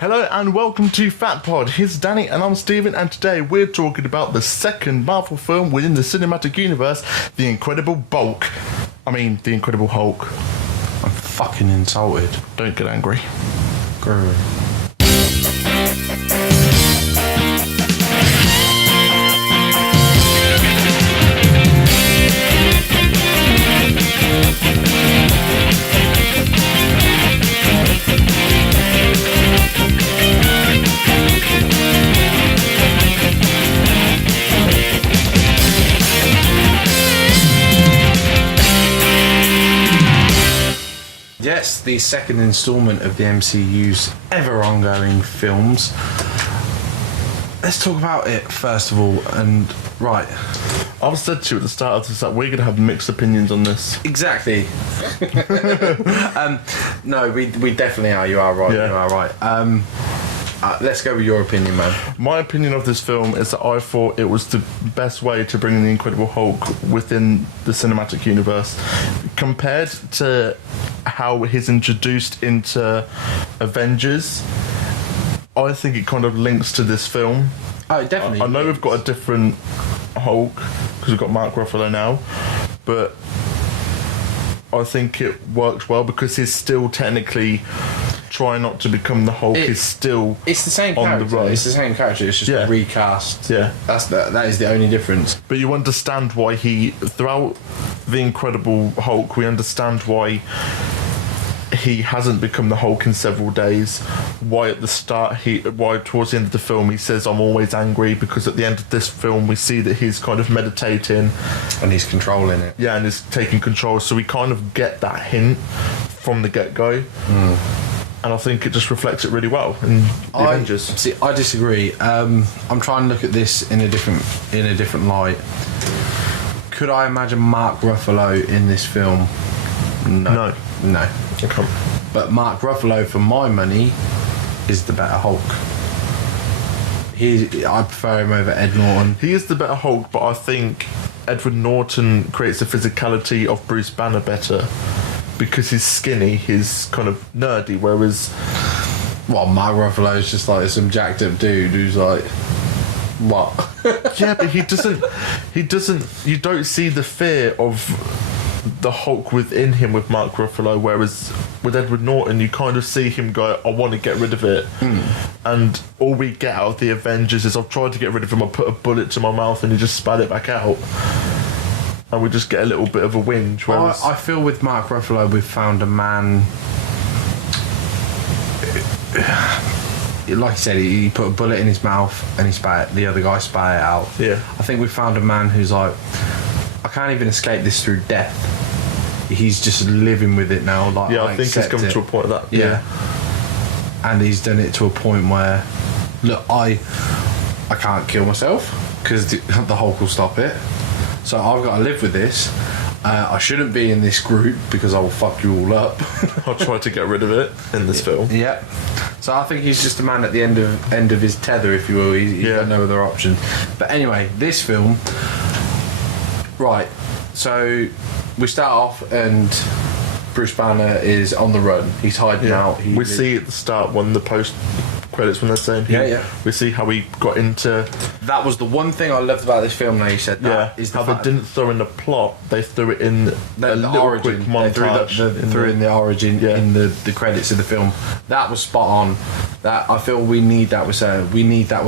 Hello and welcome to Fat Pod. Here's Danny and I'm Steven, and today we're talking about the second Marvel film within the cinematic universe, The Incredible Hulk. I'm fucking insulted. Don't get angry. Grr. Yes, the second instalment of the MCU's ever ongoing films. Let's talk about it first of all. And right, I've said to you at the start of this that we're going to have mixed opinions on this. exactly. No, we definitely are. You are right. Yeah. You are right. Let's go with your opinion, man. My opinion of this film is that I thought it was the best way to bring in the Incredible Hulk within the cinematic universe. Compared to how he's introduced into Avengers, I think it kind of links to this film. Oh, definitely. I know we've got a different Hulk because we've got Mark Ruffalo now, but I think it worked well because he's still technically trying not to become the Hulk. It's the same on character. the rise. It's the same character. It's just a recast. Yeah. That is the only difference. But you understand why throughout The Incredible Hulk, we understand why he hasn't become the Hulk in several days. Why at the start, why towards the end of the film he says, "I'm always angry," because at the end of this film we see that he's kind of meditating. And he's controlling it. Yeah, and he's taking control. So we kind of get that hint from the get-go. And I think it just reflects it really well in the Avengers. See, I disagree. I'm trying to look at this in a different light. Could I imagine Mark Ruffalo in this film? No. Okay. But Mark Ruffalo, for my money, is the better Hulk. I prefer him over Ed Norton. He is the better Hulk, but I think Edward Norton creates the physicality of Bruce Banner better. Because he's skinny, he's kind of nerdy, whereas... Well, Mark Ruffalo is just like some jacked up dude who's like... What? Yeah, but he doesn't... You don't see the fear of the Hulk within him with Mark Ruffalo, whereas with Edward Norton, you kind of see him go, I want to get rid of it. And all we get out of the Avengers is, I've tried to get rid of him, I put a bullet to my mouth and he just spat it back out. And we just get a little bit of a whinge. Whereas I feel with Mark Ruffalo, we've found a man. Like you said, he put a bullet in his mouth and the other guy spat it out. Yeah. I think we found a man who's like, I can't even escape this through death. He's just living with it now. Like, yeah, I think he's come to a point of that. Yeah. And he's done it to a point where, look, I can't kill myself because the Hulk will stop it. So I've got to live with this. I shouldn't be in this group because I will fuck you all up. I'll try to get rid of it in this film. Yeah. So I think he's just a man at the end of his tether, if you will. He's got no other option. But anyway, this film. Right. So we start off and Bruce Banner is on the run. He's hiding out. We see at the start when the post credits when they're saying we see how he got into. That was the one thing I loved about this film. Now you said that is how they didn't throw in the plot, they threw it in the origin. Quick montage. Threw in the origin in the credits of the film. That was spot on. That I feel we need that with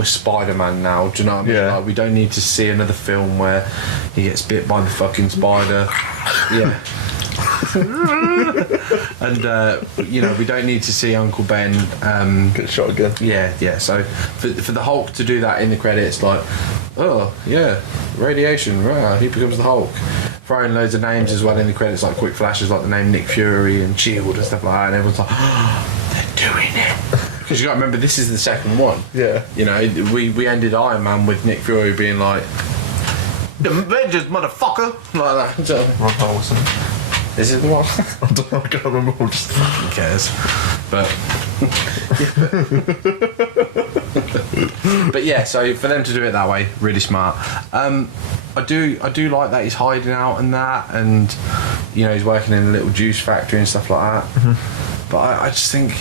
Spider-Man now. Do you know what I mean? Yeah. Like, we don't need to see another film where he gets bit by the fucking spider. Yeah. And we don't need to see Uncle Ben get shot again. Yeah. So for the Hulk to do that in the credits, like, oh yeah, radiation, right, he becomes the Hulk. Throwing loads of names as well in the credits, like quick flashes, like the name Nick Fury and Shield and stuff like that, and everyone's like, oh, they're doing it. Because you got to remember, this is the second one. Yeah. You know, we ended Iron Man with Nick Fury being like, the Avengers, motherfucker, like that. So, Ron Harrison. Is it the one? I can't remember. Who cares? But but yeah, so for them to do it that way, really smart. I do like that he's hiding out and that, and you know, he's working in a little juice factory and stuff like that. Mm-hmm. But I just think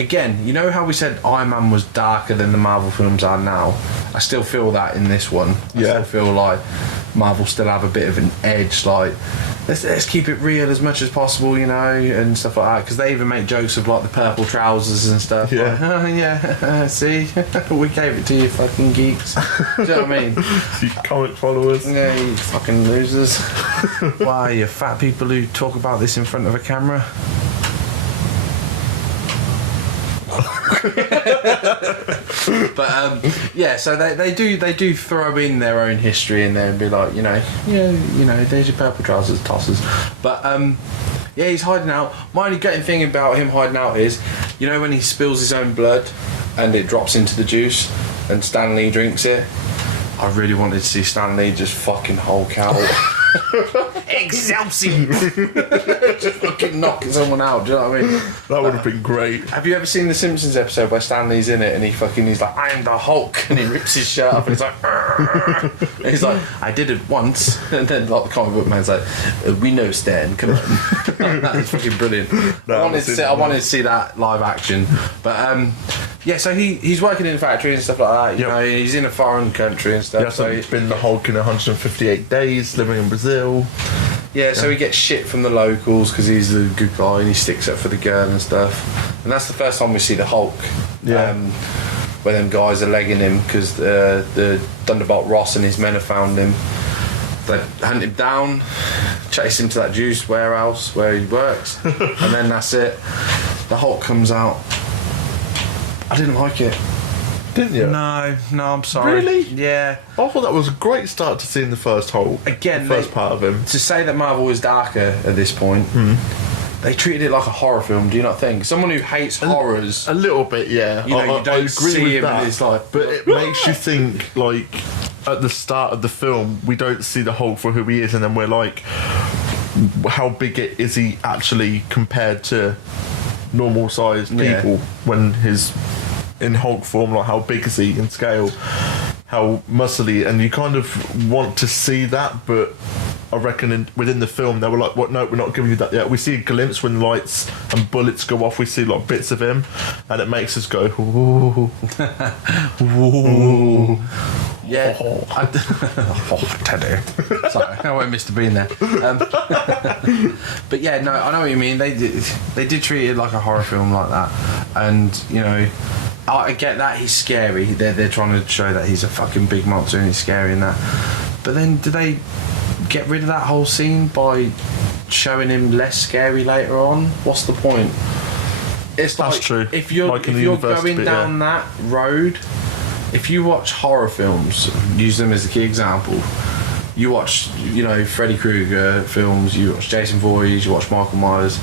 again, you know how we said Iron Man was darker than the Marvel films are now? I still feel that in this one. I still feel like Marvel still have a bit of an edge, like let's keep it real as much as possible, you know, and stuff like that, because they even make jokes of like the purple trousers and stuff. Yeah. Like, oh yeah, see, we gave it to you fucking geeks. Do you know what I mean? You comic followers. Yeah, you fucking losers. Why, you fat people who talk about this in front of a camera? But yeah, so they do throw in their own history in there and be like, you know, there's your purple trousers tossers. But yeah, he's hiding out. My only getting thing about him hiding out is, you know, when he spills his own blood and it drops into the juice and Stan Lee drinks it. I really wanted to see Stan Lee just fucking Hulk out. Excelsior! Just fucking knocking someone out, do you know what I mean? That would have been great. Have you ever seen the Simpsons episode where Stan Lee's in it and he's like, I am the Hulk, and he rips his shirt up and he's like, "Argh." And he's like, I did it once, and then like the comic book man's like, we know Stan, come on. That is fucking brilliant. I wanted to see that live action, but yeah, so he's working in a factory and stuff like that. You know, he's in a foreign country and stuff. He hasn't been the Hulk in 158 days, living in Brazil. Yeah, so he gets shit from the locals because he's a good guy and he sticks up for the girl and stuff. And that's the first time we see the Hulk. Yeah. Where them guys are legging him because the Thunderbolt Ross and his men have found him. They hunt him down, chase him to that juice warehouse where he works, and then that's it. The Hulk comes out. I didn't like it. Didn't you? No, I'm sorry. Really? Yeah. I thought that was a great start to seeing the first Hulk. Again, the first part of him. To say that Marvel was darker at this point, they treated it like a horror film, do you not think? Someone who hates horrors... A little bit, yeah. You know, you I don't agree see with him that, and it's like... But it makes you think, like, at the start of the film, we don't see the Hulk for who he is, and then we're like, how big is he actually compared to normal-sized people when his... in Hulk form, like how big is he in scale, how muscly, and you kind of want to see that, but I reckon within the film they were like, what, no, we're not giving you that yet. We see a glimpse when lights and bullets go off, we see like bits of him, and it makes us go, ooh. Ooh. Yeah. Oh, Teddy. Sorry, I won't miss being there. But yeah, no, I know what you mean. They did treat it like a horror film like that, and you know, I get that he's scary. They're trying to show that he's a fucking big monster and he's scary and that. But then, do they get rid of that whole scene by showing him less scary later on? What's the point? It's like, that's true. If you're going down that road, if you watch horror films, use them as a key example. You watch, you know, Freddy Krueger films. You watch Jason Voorhees. You watch Michael Myers.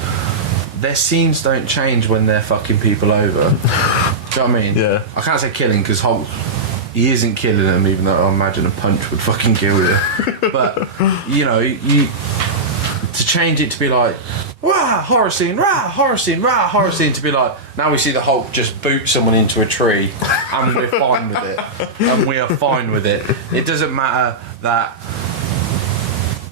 Their scenes don't change when they're fucking people over. Do you know what I mean? Yeah. I can't say killing because Hulk, he isn't killing them, even though I imagine a punch would fucking kill you. But, you know, to change it to be like, rah, horror scene, rah, horror scene, rah, horror scene, to be like, now we see the Hulk just boot someone into a tree and we're fine with it. And we are fine with it. It doesn't matter that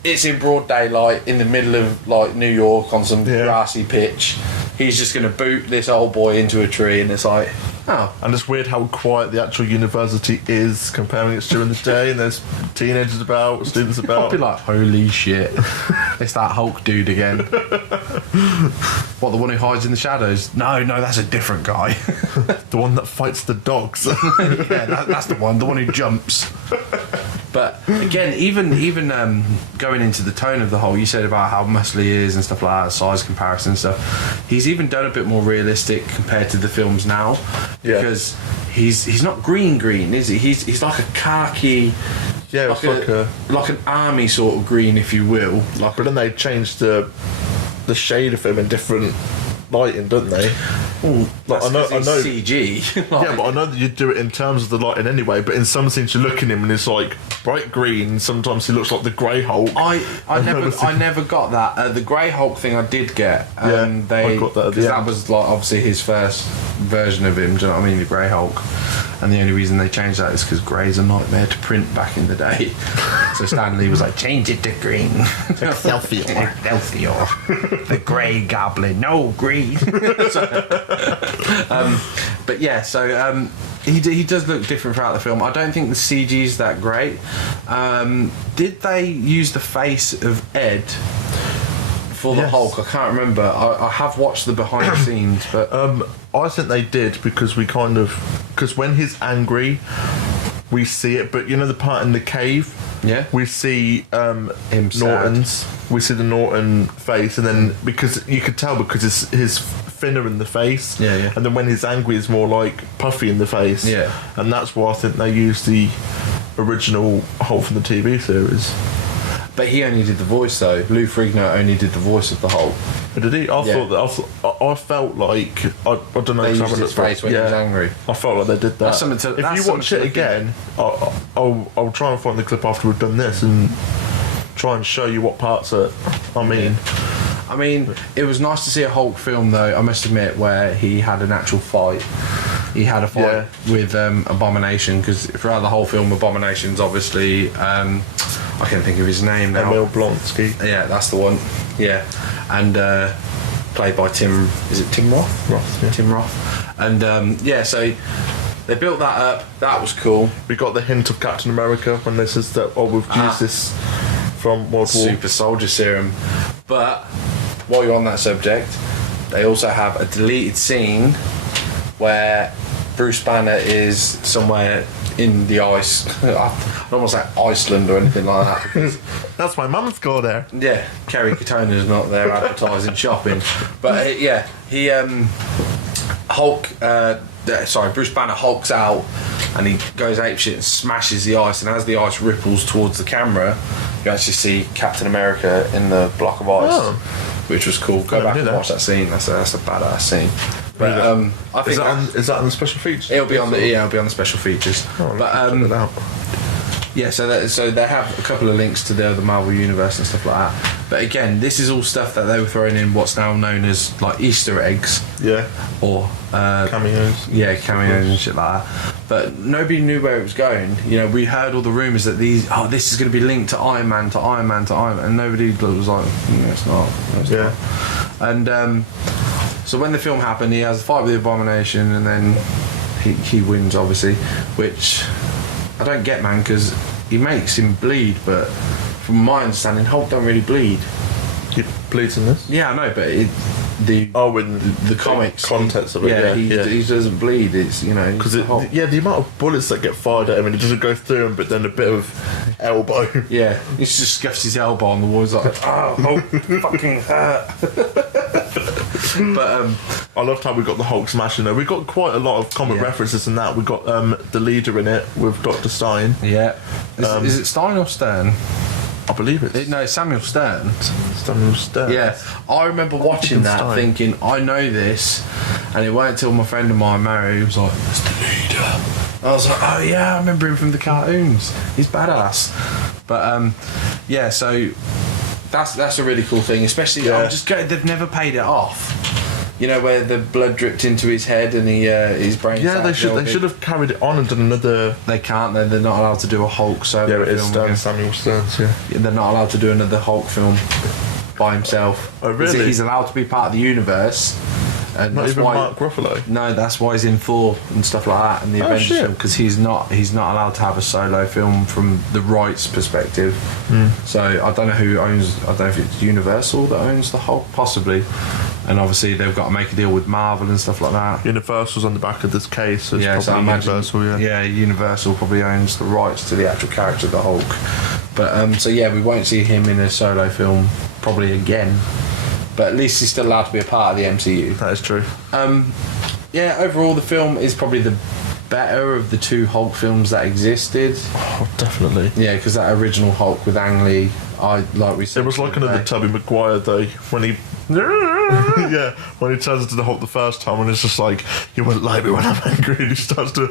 it's in broad daylight in the middle of like New York on some grassy pitch. He's just going to boot this old boy into a tree, and it's like, oh. And it's weird how quiet the actual university is comparing it to during the day, and there's teenagers about, students about. I'll be like, holy shit, it's that Hulk dude again. What, the one who hides in the shadows? No, that's a different guy. The one that fights the dogs. Yeah, that's the one who jumps. But again, even going into the tone of the Hulk, you said about how muscly he is and stuff like that, size comparison and stuff. He's even done a bit more realistic compared to the films now, because he's not green, is he? He's like a khaki, like an army sort of green, if you will. But then they changed the shade of him in different lighting, don't they? Ooh, like, I know CG. Yeah, but I know that you do it in terms of the lighting anyway. But in some scenes, you look at him and it's like bright green. Sometimes he looks like the Grey Hulk. I never got that. The Grey Hulk thing I did get. I got that because that was like obviously his first version of him. Do you know what I mean? The Grey Hulk. And the only reason they changed that is because grey's a nightmare to print back in the day. So Stan Lee was like, change it to green. Excelsior. The Grey Goblin. No, green. But yeah, so he does look different throughout the film. I don't think the CG's that great. Did they use the face of Ed for the Yes. Hulk? I can't remember. I have watched the behind the scenes, but I think they did because because when he's angry, we see it. But you know the part in the cave, yeah, we see him Norton's. We see the Norton face, and then because you could tell because his thinner in the face, Yeah. and then when he's angry, it's more like puffy in the face, Yeah. and that's why I think they used the original Hulk from the TV series. But he only did the voice though. Lou Ferrigno only did the voice of the Hulk. Did he? I felt like I don't know. They if used I his face when he was angry. I felt like they did that. That's something to- if that's you watch something it to look again, I'll try and find the clip after we've done this and try and show you what parts I mean. I mean, it was nice to see a Hulk film though, I must admit, where he had an actual fight. He had a fight with Abomination, because throughout the whole film, Abomination's obviously I can't think of his name now. Emil Blonsky. Yeah, that's the one. Yeah, and played by Tim. Is it Tim Roth? Roth, yeah. Tim Roth. And so they built that up. That was cool. We got the hint of Captain America when they says that we've used this from World War. Super Soldier Serum. But while you're on that subject, they also have a deleted scene where Bruce Banner is somewhere in the ice. I don't want to say Iceland or anything like that, because That's my mum's go there. yeah, Kerry Katona's not there advertising shopping. But he Bruce Banner hulks out and he goes apeshit and smashes the ice, and as the ice ripples towards the camera, you actually see Captain America in the block of ice, which was cool. Go back and watch that scene. That's a badass scene. But I think Is that on the special features? it'll be on the special features. But check it out. yeah, so they have a couple of links to the Marvel Universe and stuff like that. But again, this is all stuff that they were throwing in what's now known as like Easter eggs Yeah, or cameos. yeah, cameos and shit like that. But nobody knew where it was going. You know, we heard all the rumours that this is going to be linked to Iron Man, and nobody was like, no, it's not. No, it's not. And so when the film happened, he has a fight with the Abomination, and then he wins, obviously, which I don't get, man, because he makes him bleed, but from my understanding, Hulk don't really bleed. He bleeds in this. Yeah, I know, but in the comics context of it. he doesn't bleed. It's Because Hulk. the amount of bullets that get fired at him and it doesn't go through him, but then a bit of elbow. Yeah, he just scuffs his elbow on the wall. He's like, oh, Hulk fucking hurt. But I loved how we got the Hulk smashing there. We got quite a lot of comic references in that. We got the leader in it with Dr. Stein. yeah, is it Stein or Stern? I believe it's No, Samuel Stern. Samuel Stern. Yeah, I remember watching that Stein. thinking, I know this, and it weren't until my friend of mine, Mary, was like, that's the leader. I was like, oh yeah, I remember him from the cartoons. He's badass. But yeah, so that's a really cool thing, especially they've never paid it off. You know, where the blood dripped into his head and his brain. Yeah, they should have carried it on and done another. They can't. They're not allowed to do a Hulk solo Yeah, it is film. Stern, again. Samuel Stearns. Yeah. They're not allowed to do another Hulk film by himself. Oh, really? He's allowed to be part of the universe. And Not that's even why, Mark Ruffalo. No, that's why he's in Thor and stuff like that, and the Avengers shit. film, because he's not allowed to have a solo film from the rights perspective. So I don't know who owns. I don't know if it's Universal that owns the Hulk, possibly. And obviously they've got to make a deal with Marvel and stuff like that. Universal's on the back of this case, so it's Yeah, so I probably imagine, Universal. Yeah. Universal probably owns the rights to the actual character of the Hulk. But so yeah, we won't see him in a solo film probably again. But at least he's still allowed to be a part of the MCU. That is true. Yeah, overall the film is probably the better of the two Hulk films that existed. Oh, definitely. Yeah, because that original Hulk with Ang Lee, like we said, It was like another Tubby Maguire though when he when he turns into the Hulk the first time and it's just like, you wouldn't like me when I'm angry, and he starts to,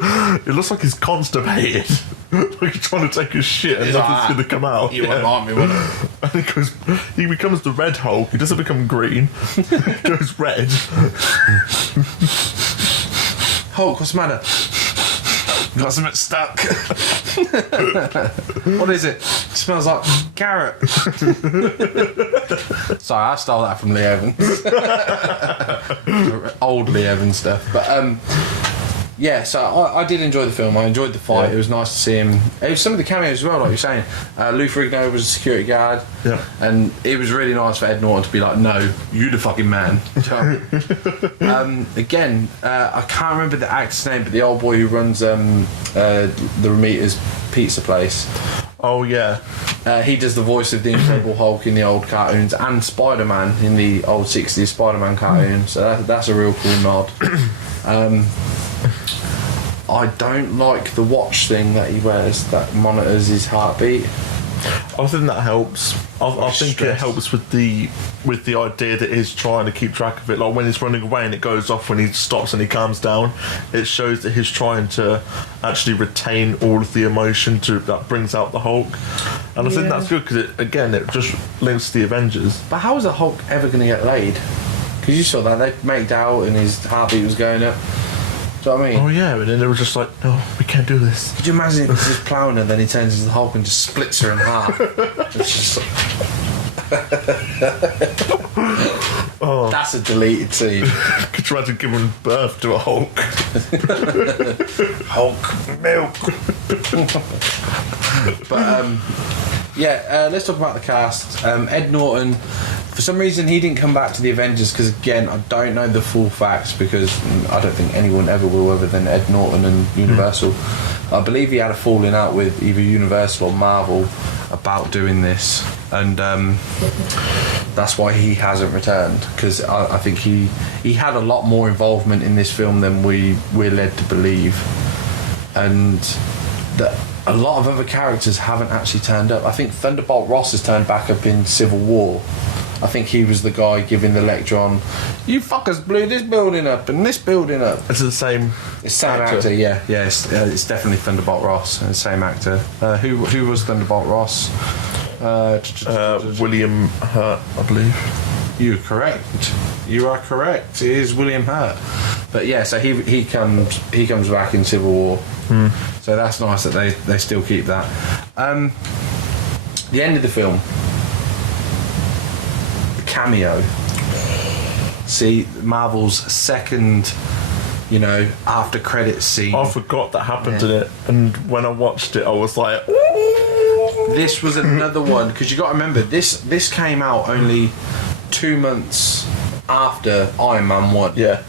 it looks like he's constipated. Like he's trying to take his shit and He's nothing's like, going to come out. You wouldn't like me, would it? And he becomes the red Hulk. He doesn't become green. He goes red. Hulk, what's the matter? Got something stuck. What is it? Smells like carrot. Sorry, I stole that from Lee Evans. Old Lee Evans stuff. But yeah, so I did enjoy the film. I enjoyed the fight. Yeah. It was nice to see him. It was some of the cameos as well, like you're saying. Lou Ferrigno was a security guard. Yeah. And it was really nice for Ed Norton to be like, no, you the fucking man. Again, I can't remember the actor's name, but the old boy who runs the Romita's pizza place. Oh, yeah. He does the voice of the Incredible Hulk in the old cartoons and Spider-Man in the old 60s Spider-Man cartoon. So that's a real cool nod. I don't like the watch thing that he wears that monitors his heartbeat. I think that helps. I think it helps with the idea that he's trying to keep track of it. Like when he's running away and it goes off when he stops and he calms down, it shows that he's trying to actually retain all of the emotion that brings out the Hulk. And I think that's good because it just links to the Avengers. But how is the Hulk ever going to get laid? Because you saw that they made out and his heartbeat was going up. Do you know what I mean? Oh yeah, and then they were just like, no, we can't do this. Could you imagine if he's just ploughing her, then he turns into the Hulk and just splits her in half? It's just like... oh. That's a deleted scene. Could you imagine giving birth to a Hulk? Hulk milk. But let's talk about the cast. Ed Norton. For some reason, he didn't come back to the Avengers because, again, I don't know the full facts because I don't think anyone ever will other than Ed Norton and Universal. I believe he had a falling out with either Universal or Marvel about doing this, and that's why he hasn't returned, because I think he had a lot more involvement in this film than we're led to believe, and that a lot of other characters haven't actually turned up. I think Thunderbolt Ross has turned back up in Civil War. I think he was the guy giving the lecture on, you fuckers blew this building up and this building up. It's the same actor, yeah. It's definitely Thunderbolt Ross, the same actor. Who was Thunderbolt Ross? William Hurt, I believe. You're correct. You are correct. It is William Hurt. But yeah, so he comes back in Civil War. So that's nice that they still keep that. The end of the film. Cameo. See, Marvel's second, after credits scene. I forgot that happened in it, and when I watched it, I was like, ooh. This was another one, because you got to remember, this came out only 2 months after Iron Man 1. Yeah.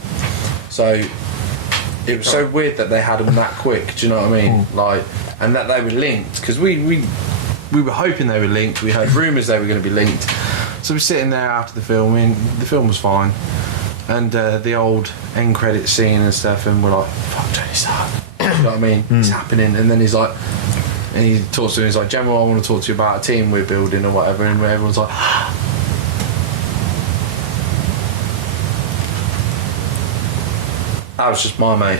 So it was so weird that they had them that quick. Do you know what I mean? Like, and that they were linked, because we were hoping they were linked. We heard rumours they were going to be linked. So we're sitting there after the film, and the film was fine, and the old end credit scene and stuff, and we're like, fuck Tony Stark. You know what I mean? It's happening. And then he's like, and he talks to him, he's like, General, I want to talk to you about a team we're building or whatever, and everyone's like, that was just my mate.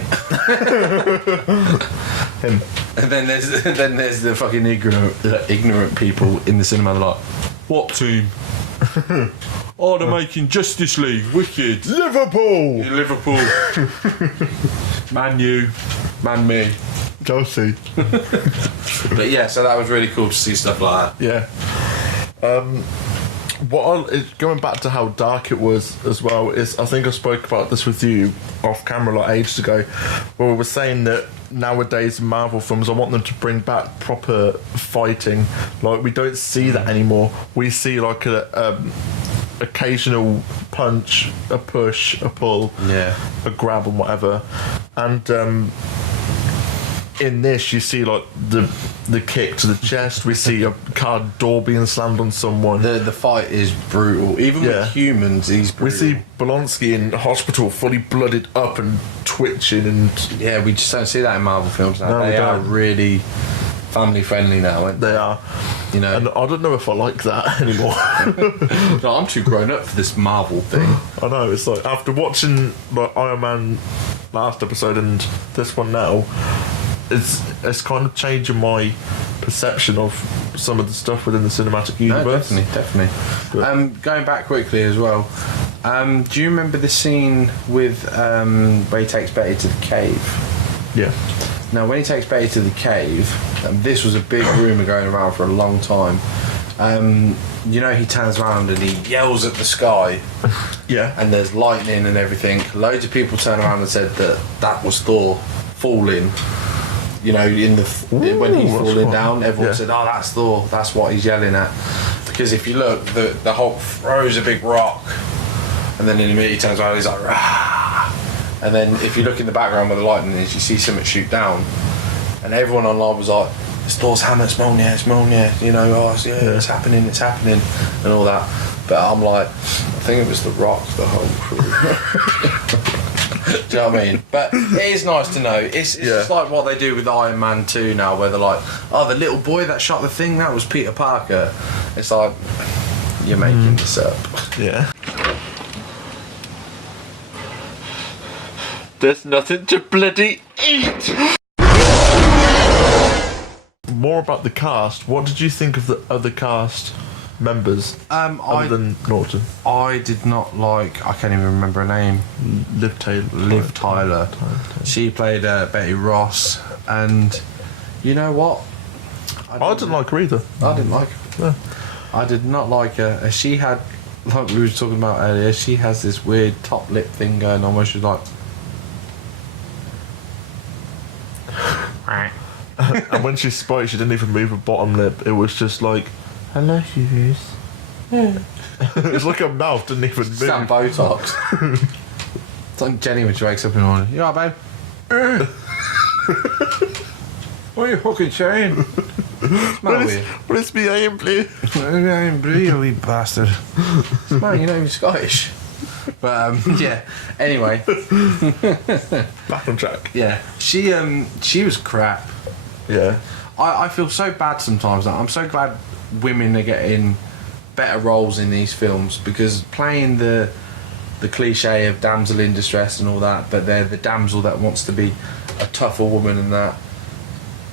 Him. And then there's the fucking ignorant people in the cinema. They're like, what team? Oh, they're making Justice League. Wicked. Liverpool. Man U. Man me. Chelsea. But yeah, so that was really cool to see stuff like that. Yeah. Going back to how dark it was as well, is I think I spoke about this with you off camera like ages ago, where we were saying that nowadays in Marvel films I want them to bring back proper fighting. Like, we don't see that anymore. We see like a occasional punch, a push, a pull, a grab and whatever, and in this you see like the kick to the chest. We see a car door being slammed on someone. The fight is brutal. Even with humans, he's brutal. We see Blonsky in hospital fully blooded up and twitching, and we just don't see that in Marvel films now. No, they are really family friendly now, aren't they? They are. And I don't know if I like that anymore. No, I'm too grown up for this Marvel thing. I know, it's like after watching like Iron Man last episode and this one now, it's kind of changing my perception of some of the stuff within the cinematic universe. No, definitely. Going back quickly as well, Do you remember the scene with where he takes Betty to the cave? Yeah. Now, when he takes Betty to the cave, this was a big rumour going around for a long time. You know, he turns around and he yells at the sky. Yeah. And there's lightning and everything. Loads of people turn around and said that was Thor falling. You know, when he's falling down, everyone said, "Oh, that's Thor. That's what he's yelling at." Because if you look, the Hulk throws a big rock, and then in a minute he turns around and he's like, "Rah!" And then if you look in the background where the lightning is, you see something shoot down, and everyone online was like, "It's Thor's hammer, it's Mjolnir, you know, oh, it's happening, and all that." But I'm like, I think it was the Rock, the whole crew. Do you know what I mean? But it is nice to know. It's just like what they do with Iron Man 2 now, where they're like, "Oh, the little boy that shot the thing, that was Peter Parker." It's like, you're making this up. Yeah. There's nothing to bloody eat! More about the cast. What did you think of the other cast members other than Norton? I did not like. I can't even remember her name. Liv Taylor. Liv Tyler. She played Betty Ross, and you know what? I didn't like her either. I didn't like her. No. I did not like her. She had, like we were talking about earlier, she has this weird top lip thing going on where she's like. And when she spoke, she didn't even move her bottom lip. It was just like, "Hello, Hughes." Yeah. It's like her mouth didn't even move. That Botox. It's like Jenny when she wakes up in the morning. "You alright, babe?" "What are you fucking saying?" What's the matter with you? What is me aim, please? I ain't blue, you wee bastard. Man, you're not even Scottish. But yeah. Anyway, Back on track. yeah, she was crap. Yeah. I feel so bad sometimes. That I'm so glad women are getting better roles in these films, because playing the cliche of damsel in distress and all that, but they're the damsel that wants to be a tougher woman and that.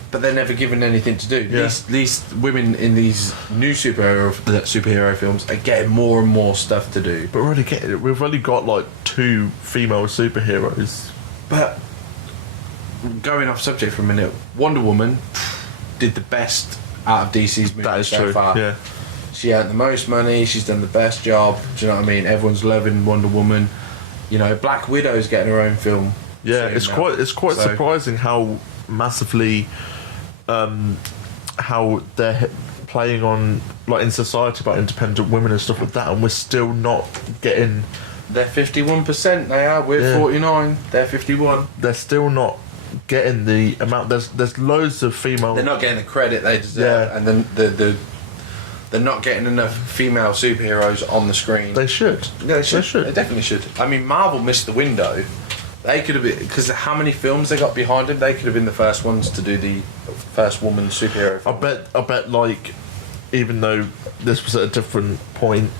But they're never given anything to do. Yeah. These women in these new superhero films are getting more and more stuff to do. But we've only got like 2 female superheroes. But going off subject for a minute, Wonder Woman did the best out of DC's movies That is so true. far. Yeah. She earned the most money. She's done the best job. Do you know what I mean? Everyone's loving Wonder Woman. You know, Black Widow's getting her own film. Yeah. soon It's now. quite So- surprising how massively how they're playing on, like, in society about independent women and stuff like that, and we're still not getting. They're 51%. They are. We're 49. They're 51. They're still not getting the amount. There's loads of female. They're not getting the credit they deserve, Yeah. and then they're not getting enough female superheroes on the screen. They should. Yeah, they should. should. They definitely should. I mean, Marvel missed the window. They could have been, because how many films they got behind them. They could have been the first ones to do the first woman superhero film. I bet, like, even though this was at a different point,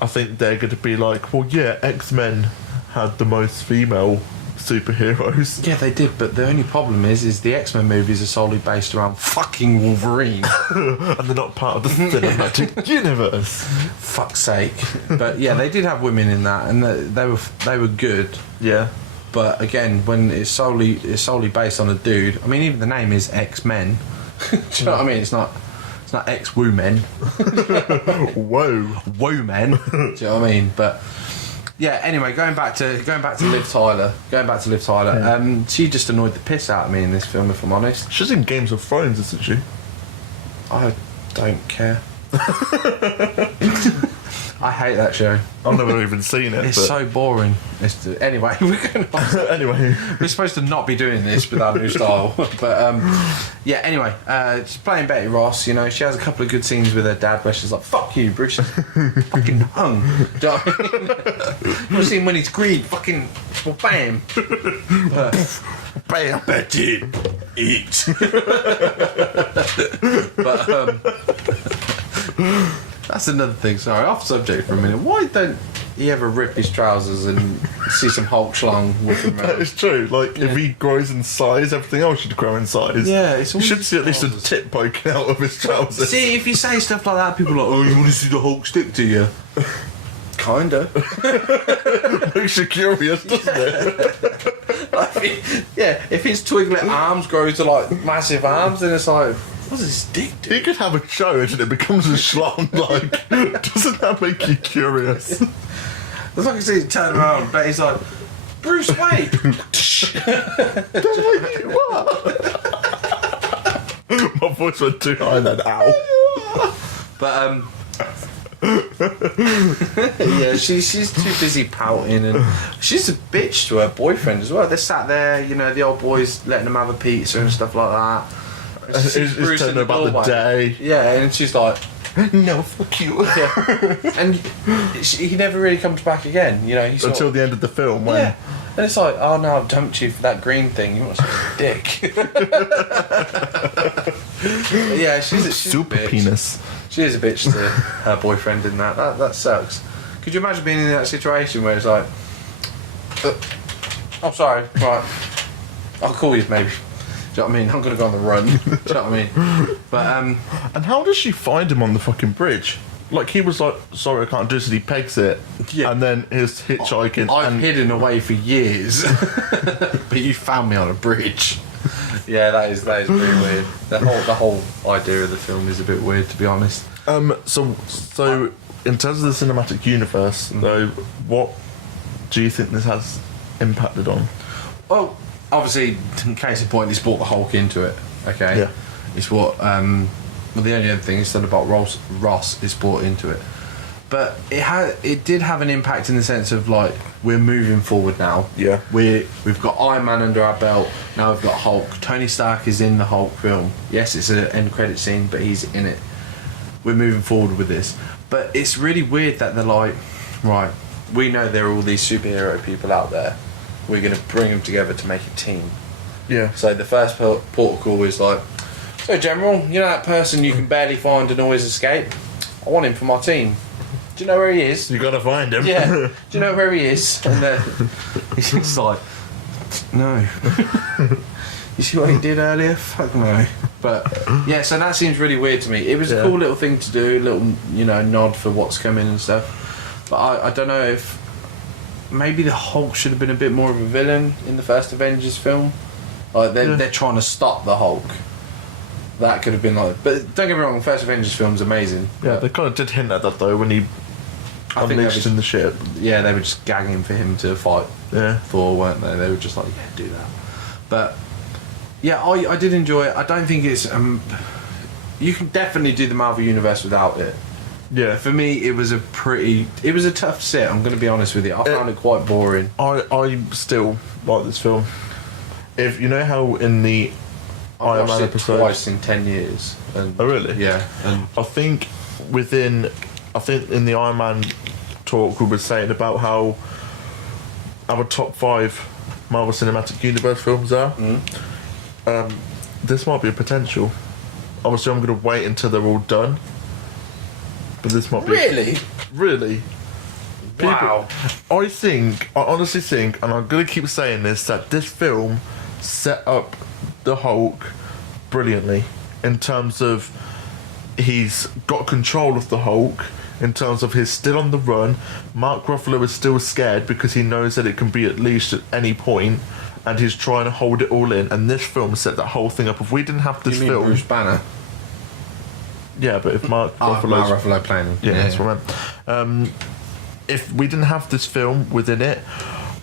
I think they're going to be like, well, yeah, X-Men had the most female superheroes. Yeah, they did, but the only problem is the X-Men movies are solely based around fucking Wolverine. And they're not part of the cinematic universe. Fuck's sake. But yeah, they did have women in that, and they were good. Yeah. But again, when it's solely based on a dude, I mean, even the name is X-Men. Do you know what I mean? It's not X-Women. Whoa. Women. Do you know what I mean? But yeah. Anyway, going back to Liv Tyler. Yeah. She just annoyed the piss out of me in this film, if I'm honest. She's in Games of Thrones, isn't she? I don't care. I hate that show. I've never even seen it. It's but so boring. Anyway, we're going on. anyway. We're supposed to not be doing this with our new style. But yeah, anyway, she's playing Betty Ross. You know, she has a couple of good scenes with her dad where she's like, "Fuck you, Bruce." Fucking hung. Do you know what I mean? You've seen when he's greed, fucking, well, bam. Bam. Betty, eat. But that's another thing. Sorry, off subject for a minute. Why don't he ever rip his trousers and see some Hulk schlong walking That around? is true. Like, if he grows in size, everything else should grow in size. Yeah, it's You always should see at least a trousers. tip poking out of his trousers. See, if you say stuff like that, people are like, "Oh, you want to see the Hulk stick to you?" Kinda. Makes you curious, doesn't it? Yeah, if his twiglet arms grow to like massive arms, then it's like, what does his dick do? You could have a show and it becomes a schlong. Like, doesn't that make you curious? It's like I see him turn around, but he's like, Bruce Wayne. What? My voice went too high then. Ow. But yeah, she's too busy pouting, and she's a bitch to her boyfriend as well. They sat there, you know, the old boys letting them have a pizza and stuff like that. He's telling her about the day. Yeah, and she's like, no, fuck you. yeah. And he never really comes back again, you know. Until the end of the film, when... Yeah. And it's like, oh no, I've dumped you for that green thing. You must be a dick. Yeah, she's a super bitch. penis. She is a bitch to her boyfriend in that. That sucks. Could you imagine being in that situation where it's like, I'm sorry, right, I'll call you maybe. Do you know what I mean? I'm going to go on the run. Do you know what I mean? But, And how does she find him on the fucking bridge? Like, he was like, sorry, I can't do this, and he pegs it. Yeah. And then he's hitchhiking. I've hidden away for years. But you found me on a bridge. Yeah, that is pretty weird. The whole idea of the film is a bit weird, to be honest. So in terms of the cinematic universe, though, what do you think this has impacted on? Well, obviously, in case in point, he's brought the Hulk into it. Okay. Yeah. It's what. Well, the only other thing is said about Ross is brought into it, but it did have an impact in the sense of like we're moving forward now. Yeah. We've got Iron Man under our belt. Now we've got Hulk. Tony Stark is in the Hulk film. Yes, it's an end credit scene, but he's in it. We're moving forward with this, but it's really weird that they're like, right, we know there are all these superhero people out there. We're going to bring them together to make a team. Yeah. So the first port call is like, so General, you know that person you can barely find and always escape? I want him for my team. Do you know where he is? You gotta find him. Yeah. Do you know where he is? And he's like, no. You see what he did earlier? Fuck no. But yeah, so that seems really weird to me. It was a cool little thing to do, little, you know, nod for what's coming and stuff. But I don't know if maybe the Hulk should have been a bit more of a villain in the first Avengers film. Like they're trying to stop the Hulk. That could have been like, but don't get me wrong, the first Avengers film's amazing. Yeah, they kind of did hint at that though when he unleashed in the ship. Yeah, they were just gagging for him to fight Thor, weren't they? They were just like, yeah, do that. But yeah, I did enjoy it. I don't think it's you can definitely do the Marvel Universe without it. Yeah. For me, it was a tough sit. I'm going to be honest with you. I found it quite boring. I still like this film. If you know how in the I've watched it twice in 10 years. And, oh really? Yeah. And I think in the Iron Man talk we were saying about how our top 5 Marvel Cinematic Universe films are. This might be a potential. Obviously, I'm going to wait until they're all done. But this might be really. Wow. I honestly think, and I'm going to keep saying this, that this film set up the Hulk brilliantly in terms of he's got control of the Hulk, in terms of he's still on the run. Mark Ruffalo is still scared because he knows that it can be unleashed at any point, and he's trying to hold it all in. And this film set that whole thing up. If we didn't have this film, Bruce Banner. Yeah, but if Mark Ruffalo playing him. Yeah, that's what I meant. If we didn't have this film within it,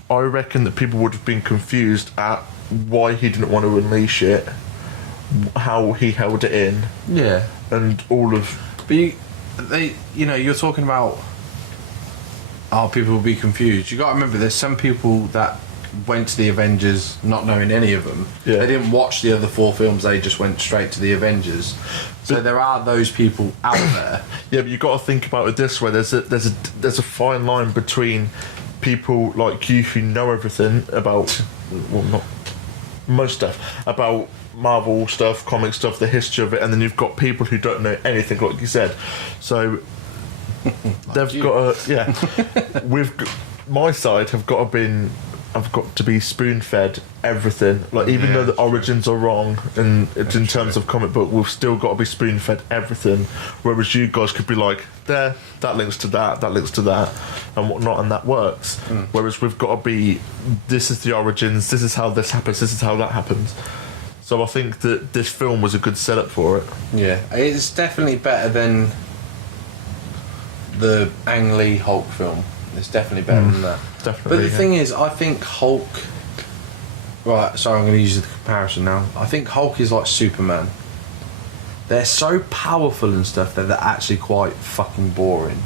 I reckon that people would have been confused at why he didn't want to unleash it, how he held it in, and all of. But you're talking about. People will be confused. You got to remember, there's some people that went to the Avengers not knowing any of them. Yeah. They didn't watch the other 4 films. They just went straight to the Avengers. So there are those people out there. Yeah, but you got to think about it this way. There's a fine line between people like you who know everything about, well, not most stuff about Marvel stuff, comic stuff, the history of it, and then you've got people who don't know anything, like you said. So they've got to, my side have got to been have got to be spoon-fed everything. Like, even though the origins are wrong, and it's in terms of comic book, we've still got to be spoon-fed everything. Whereas you guys could be like, that links to that links to that, and whatnot, and that works. Whereas we've got to be, this is the origins, this is how this happens, this is how that happens. So I think that this film was a good setup for it. Yeah, it's definitely better than the Ang Lee Hulk film. It's definitely better than that. Definitely. But the thing is, I think Hulk... Right, sorry, I'm going to use the comparison now. I think Hulk is like Superman. They're so powerful and stuff that they're actually quite fucking boring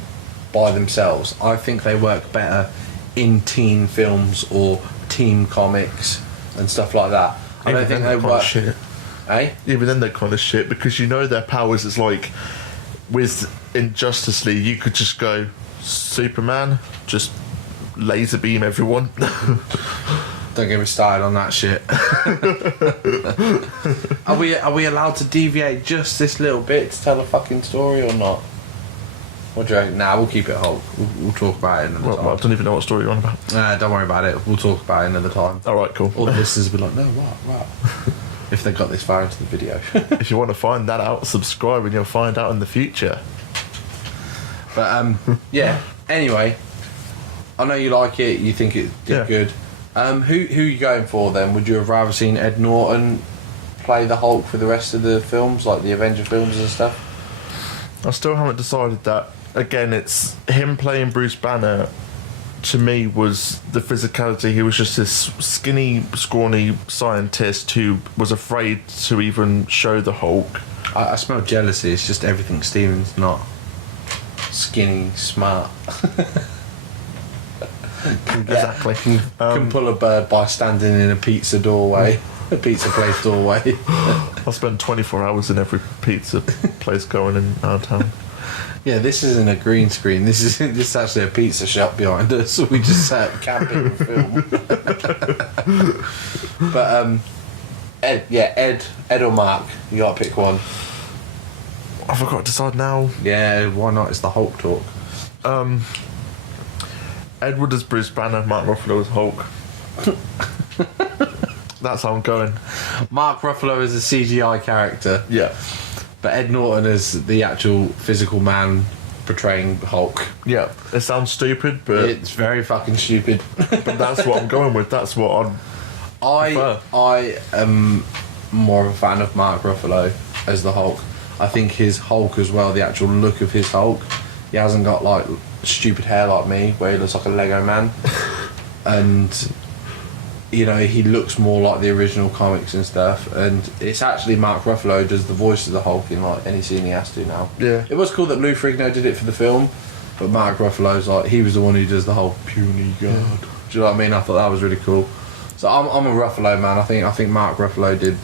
by themselves. I think they work better in teen films or teen comics and stuff like that. I don't think they work... Shit. Eh? Even then they're kind of shit, because you know their powers is like... With Injustice League, you could just go, Superman, just laser beam everyone. Don't get me started on that shit. Are we allowed to deviate just this little bit to tell a fucking story or not? What do you reckon? Nah, we'll keep it Hulk. We'll talk about it another time. I don't even know what story you're on about. Don't worry about it. We'll talk about it another time. Alright, cool. All the listeners will be like, no, what? If they got this far into the video. If you want to find that out, subscribe and you'll find out in the future. But, yeah. Anyway, I know you like it. You think it did good. Who are you going for then? Would you have rather seen Ed Norton play the Hulk for the rest of the films, like the Avenger films and stuff? I still haven't decided that. Again, it's him playing Bruce Banner. To me, was the physicality. He was just this skinny, scrawny scientist who was afraid to even show the Hulk. I smell jealousy. It's just everything Steven's not. Skinny, smart. Exactly. Can pull a bird by standing in a pizza doorway. A pizza place doorway. I spent 24 hours in every pizza place going in our town. Yeah, this isn't a green screen. This is actually a pizza shop behind us. So we just sat camping and film. But Ed or Mark, you gotta pick one. I forgot to decide now. Yeah, why not? It's the Hulk talk. Edward as Bruce Banner, Mark Ruffalo as Hulk. That's how I'm going. Mark Ruffalo is a CGI character. Yeah. But Ed Norton is the actual physical man portraying Hulk. Yeah. It sounds stupid, but It's very fucking stupid. but that's what I'm going with. That's what I am more of a fan of Mark Ruffalo as the Hulk. I think his Hulk as well, the actual look of his Hulk, he hasn't got like stupid hair like me where he looks like a Lego man. And you know, he looks more like the original comics and stuff, and it's actually Mark Ruffalo does the voice of the Hulk in like any scene he has to now. Yeah. It was cool that Lou Ferrigno did it for the film, but Mark Ruffalo's like, he was the one who does the whole puny god. Do you know what I mean? I thought that was really cool. So I'm a Ruffalo man. I think Mark Ruffalo did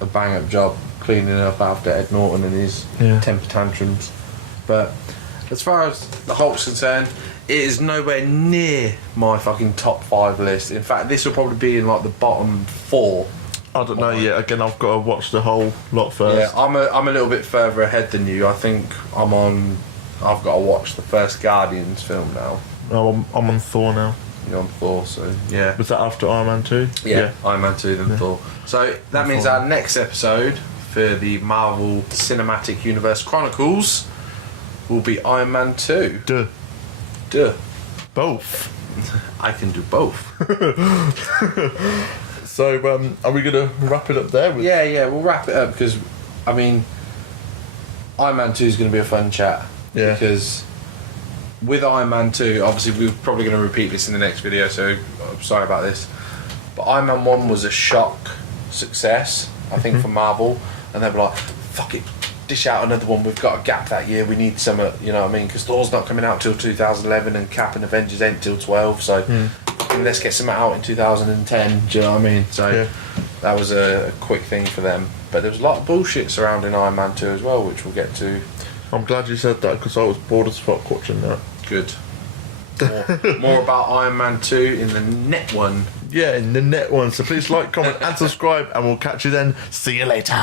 a bang up job cleaning up after Ed Norton and his temper tantrums. But as far as the Hulk's concerned, it is nowhere near my fucking top 5 list. In fact, this will probably be in like the bottom 4. I don't know yet. Again, I've got to watch the whole lot first. Yeah, I'm a little bit further ahead than you. I think I've got to watch the first Guardians film now. Oh, I'm on Thor now. You're on Thor, so yeah. Was that after Iron Man 2? Yeah, Iron Man 2 then Thor. So that means our next episode for the Marvel Cinematic Universe Chronicles will be Iron Man 2. Duh. Both. I can do both. So, are we going to wrap it up there? Yeah, we'll wrap it up because, I mean, Iron Man 2 is going to be a fun chat. Yeah. Because with Iron Man 2, obviously we're probably going to repeat this in the next video, so I'm sorry about this. But Iron Man 1 was a shock success, I think, for Marvel. And they were like, fuck it, dish out another one. We've got a gap that year. We need some, you know what I mean? Because Thor's not coming out till 2011 and Cap and Avengers ain't till 12. So let's get some out in 2010. Do you know what I mean? So that was a quick thing for them. But there was a lot of bullshit surrounding Iron Man 2 as well, which we'll get to. I'm glad you said that because I was bored as fuck watching that. Good. More about Iron Man 2 in the net one. Yeah, in the net one. So please like, comment and subscribe and we'll catch you then. See you later.